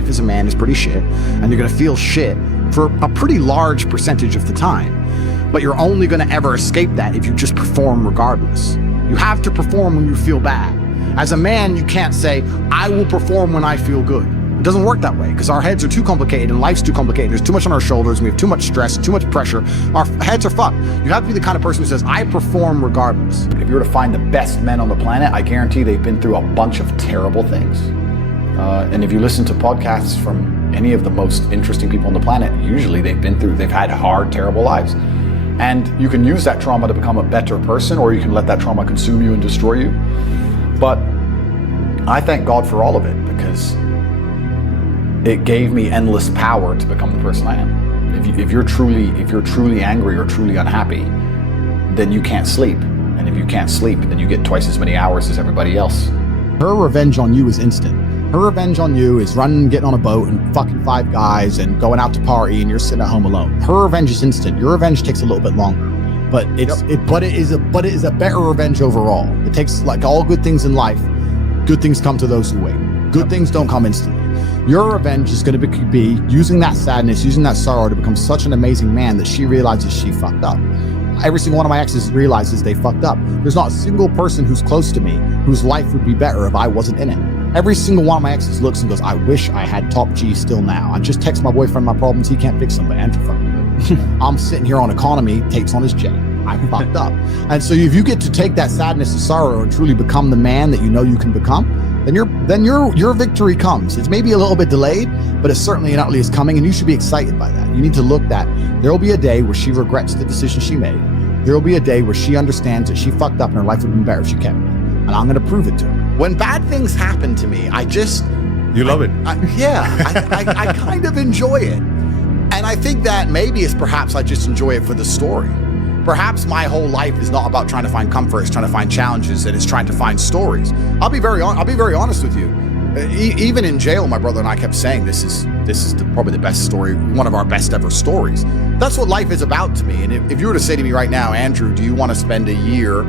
life as a man is pretty shit, and you're gonna feel shit for a pretty large percentage of the time. But you're only gonna ever escape that if you just perform regardless. You have to perform when you feel bad. As a man, you can't say, I will perform when I feel good. It doesn't work that way, because our heads are too complicated and life's too complicated. There's too much on our shoulders, and we have too much stress, too much pressure. Our heads are fucked. You have to be the kind of person who says, I perform regardless. If you were to find the best men on the planet, I guarantee they've been through a bunch of terrible things. And if you listen to podcasts from any of the most interesting people on the planet, usually they've had hard, terrible lives. And you can use that trauma to become a better person, or you can let that trauma consume you and destroy you. But I thank God for all of it, because it gave me endless power to become the person I am. If you're truly angry or truly unhappy, then you can't sleep. And if you can't sleep, then you get twice as many hours as everybody else. Her revenge on you is instant. Her revenge on you is running, getting on a boat and fucking 5 guys and going out to party and you're sitting at home alone. Her revenge is instant. Your revenge takes a little bit longer, but it is a better revenge overall. It takes, like all good things in life, good things come to those who wait. Good things don't come instantly. Your revenge is going to be using that sadness, using that sorrow to become such an amazing man that she realizes she fucked up. Every single one of my exes realizes they fucked up. There's not a single person who's close to me whose life would be better if I wasn't in it. Every single one of my exes looks and goes, I wish I had top G still now. I just text my boyfriend my problems. He can't fix them, but Andrew fucking good. I'm sitting here on economy, Tate's on his jet. I fucked up. And so if you get to take that sadness and sorrow and truly become the man that you know you can become, then your victory comes. It's maybe a little bit delayed, but it certainly and utterly is coming, and you should be excited by that. You need to look that there will be a day where she regrets the decision she made. There will be a day where she understands that she fucked up and her life would have been better if she kept me. And I'm going to prove it to her. When bad things happen to me, You love it. I kind of enjoy it. And I think that maybe it's perhaps I just enjoy it for the story. Perhaps my whole life is not about trying to find comfort, it's trying to find challenges, and it's trying to find stories. I'll be very honest with you. Even in jail, my brother and I kept saying this is probably the best story, one of our best ever stories. That's what life is about to me. And if you were to say to me right now, Andrew, do you want to spend a year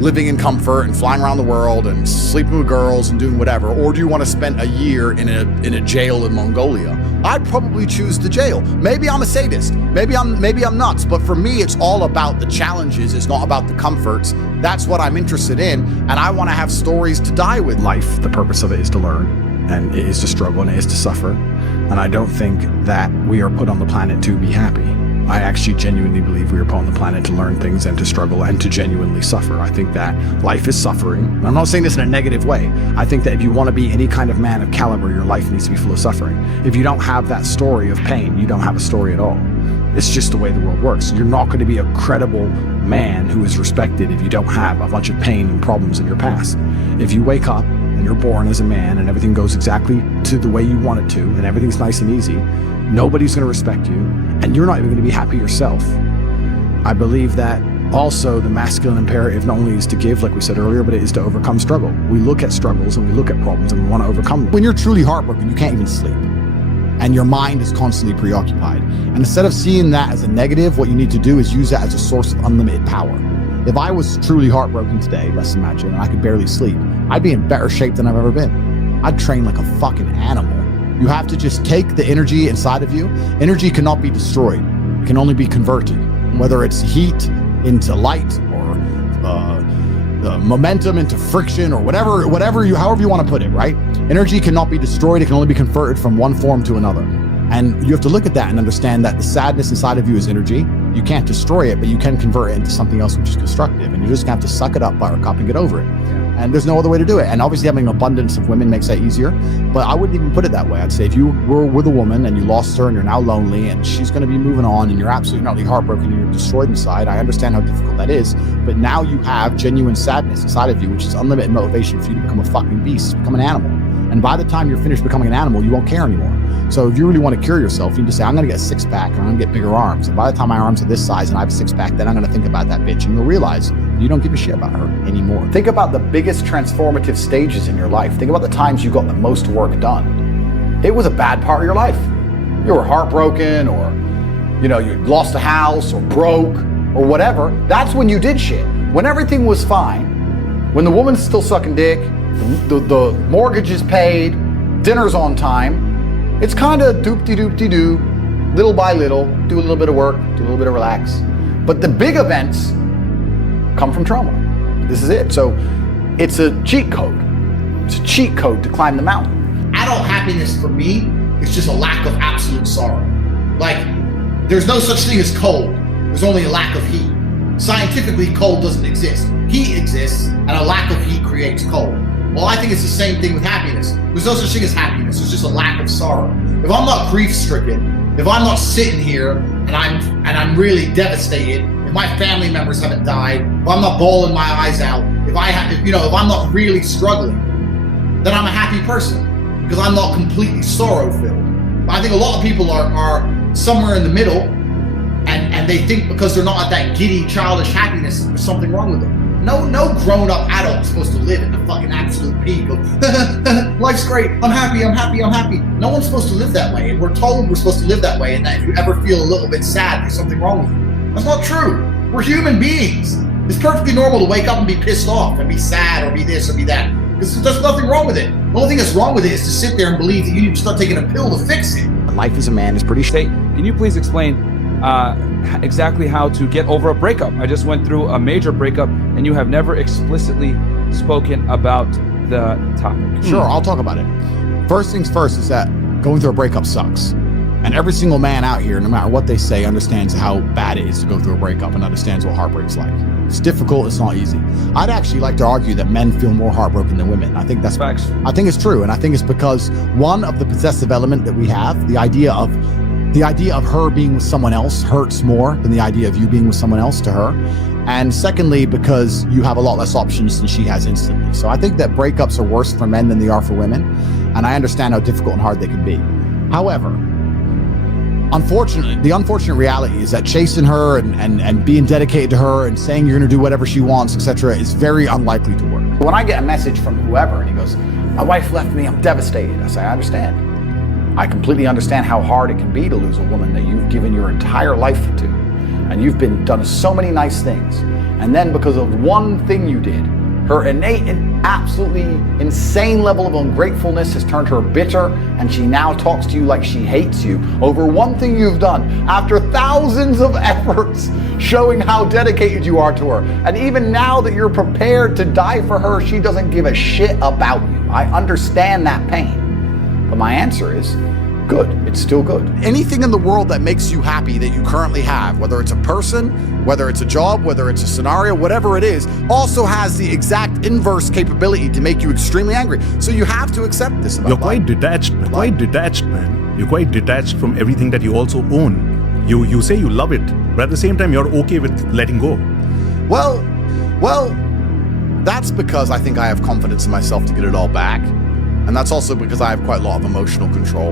living in comfort and flying around the world and sleeping with girls and doing whatever, or do you want to spend a year in a jail in Mongolia? I'd probably choose the jail. Maybe I'm a sadist. Maybe I'm nuts. But for me, it's all about the challenges. It's not about the comforts. That's what I'm interested in. And I want to have stories to die with. Life, the purpose of it is to learn, and it is to struggle, and it is to suffer. And I don't think that we are put on the planet to be happy. I actually genuinely believe we are put on the planet to learn things and to struggle and to genuinely suffer. I think that life is suffering. And I'm not saying this in a negative way. I think that if you want to be any kind of man of caliber, your life needs to be full of suffering. If you don't have that story of pain, you don't have a story at all. It's just the way the world works. You're not going to be a credible man who is respected if you don't have a bunch of pain and problems in your past. If you wake up and you're born as a man and everything goes exactly to the way you want it to, and everything's nice and easy, nobody's going to respect you, and you're not even going to be happy yourself. I believe that also the masculine imperative not only is to give, like we said earlier, but it is to overcome struggle. We look at struggles and we look at problems and we want to overcome them. When you're truly heartbroken, you can't even sleep, and your mind is constantly preoccupied. And instead of seeing that as a negative, what you need to do is use that as a source of unlimited power. If I was truly heartbroken today, let's imagine, and I could barely sleep, I'd be in better shape than I've ever been. I'd train like a fucking animal. You have to just take the energy inside of you. Energy cannot be destroyed. It can only be converted, whether it's heat into light or momentum into friction or however you want to put it, right? Energy cannot be destroyed. It can only be converted from one form to another. And you have to look at that and understand that the sadness inside of you is energy. You can't destroy it, but you can convert it into something else which is constructive. And you just have to suck it up, buttercup, and get over it. And there's no other way to do it. And obviously having an abundance of women makes that easier, but I wouldn't even put it that way. I'd say if you were with a woman and you lost her and you're now lonely and she's going to be moving on and you're absolutely not heartbroken and you're destroyed inside, I understand how difficult that is, but now you have genuine sadness inside of you, which is unlimited motivation for you to become a fucking beast, become an animal. And by the time you're finished becoming an animal, you won't care anymore. So if you really want to cure yourself, you just say, I'm going to get a 6-pack and I'm going to get bigger arms. And by the time my arms are this size and I have a 6-pack, then I'm going to think about that bitch, and you'll realize you don't give a shit about her anymore. Think about the biggest transformative stages in your life. Think about the times you got the most work done. It was a bad part of your life. You were heartbroken, or you lost a house, or broke, or whatever. That's when you did shit. When everything was fine, when the woman's still sucking dick, the mortgage is paid, dinner's on time, It's kind of doop-de-doop-de-doo, little by little, do a little bit of work, do a little bit of relax. But the big events come from trauma. This is it. So it's a cheat code. It's a cheat code to climb the mountain. Adult happiness for me is just a lack of absolute sorrow. Like, there's no such thing as cold. There's only a lack of heat. Scientifically, cold doesn't exist. Heat exists, and a lack of heat creates cold. Well, I think it's the same thing with happiness. There's no such thing as happiness. There's just a lack of sorrow. If I'm not grief-stricken, if I'm not sitting here and I'm really devastated, if my family members haven't died, if I'm not bawling my eyes out, if I'm not really struggling, then I'm a happy person because I'm not completely sorrow-filled. But I think a lot of people are somewhere in the middle, and they think because they're not at that giddy, childish happiness, there's something wrong with them. No grown-up adult is supposed to live at the fucking absolute peak of life's great, I'm happy. No one's supposed to live that way, and we're told we're supposed to live that way, and that if you ever feel a little bit sad, there's something wrong with you. That's not true. We're human beings. It's perfectly normal to wake up and be pissed off and be sad or be this or be that. There's nothing wrong with it. The only thing that's wrong with it is to sit there and believe that you need to start taking a pill to fix it. Life as a man is pretty Tate, can you please explain exactly how to get over a breakup? I just went through a major breakup, and you have never explicitly spoken about the topic. Sure, I'll talk about it. First things first is that going through a breakup sucks. And every single man out here, no matter what they say, understands how bad it is to go through a breakup and understands what heartbreak's like. It's difficult, it's not easy. I'd actually like to argue that men feel more heartbroken than women. I think that's facts. I think it's true, and I think it's because one of the possessive element that we have, the idea of her being with someone else hurts more than the idea of you being with someone else to her. And secondly, because you have a lot less options than she has instantly. So I think that breakups are worse for men than they are for women. And I understand how difficult and hard they can be. However, unfortunately, the unfortunate reality is that chasing her and being dedicated to her and saying you're going to do whatever she wants, etc., is very unlikely to work. When I get a message from whoever and he goes, my wife left me, I'm devastated. I say, I understand. I completely understand how hard it can be to lose a woman that you've given your entire life to. And you've done so many nice things. And then because of one thing you did, her innate and absolutely insane level of ungratefulness has turned her bitter, and she now talks to you like she hates you over one thing you've done after thousands of efforts showing how dedicated you are to her. And even now that you're prepared to die for her, she doesn't give a shit about you. I understand that pain. But my answer is, good. It's still good. Anything in the world that makes you happy that you currently have, whether it's a person, whether it's a job, whether it's a scenario, whatever it is, also has the exact inverse capability to make you extremely angry. So you have to accept this about You're life. quite detached, man. You're quite detached from everything that you also own. You say you love it, but at the same time, you're okay with letting go. Well, that's because I think I have confidence in myself to get it all back. And that's also because I have quite a lot of emotional control.